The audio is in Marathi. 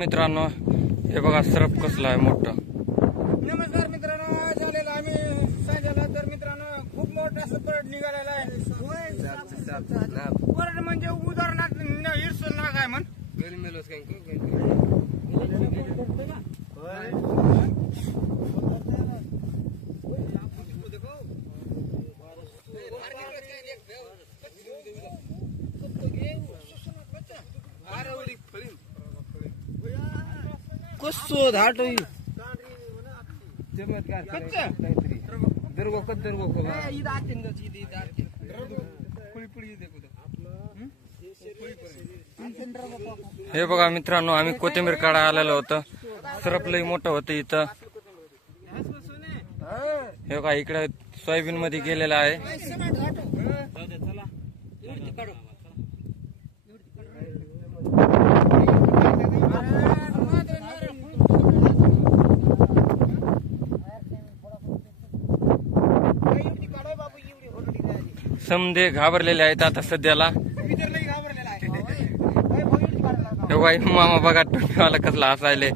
मित्रांनो हे बघा सरप कसला आहे मोठा। नमस्कार मित्रांनो, आज आलेला आम्ही सांजाला। तर मित्रांनो खूप मोठा सरप निघालेला आहे। परत म्हणजे उदाहरणार्थ हिरसून नाग आहे म्हण कसो धाट हे बघा मित्रांनो, आम्ही कोथिंबीर काढा आलेलो होतं। सरप लई मोठं होतं इथं। हे बघा इकडे सोयाबीन मध्ये गेलेला आहे। समधे घाबरलेले आहेत आता सध्याला। हे बाई मामा बघा टोपीवाला कसला हसायले।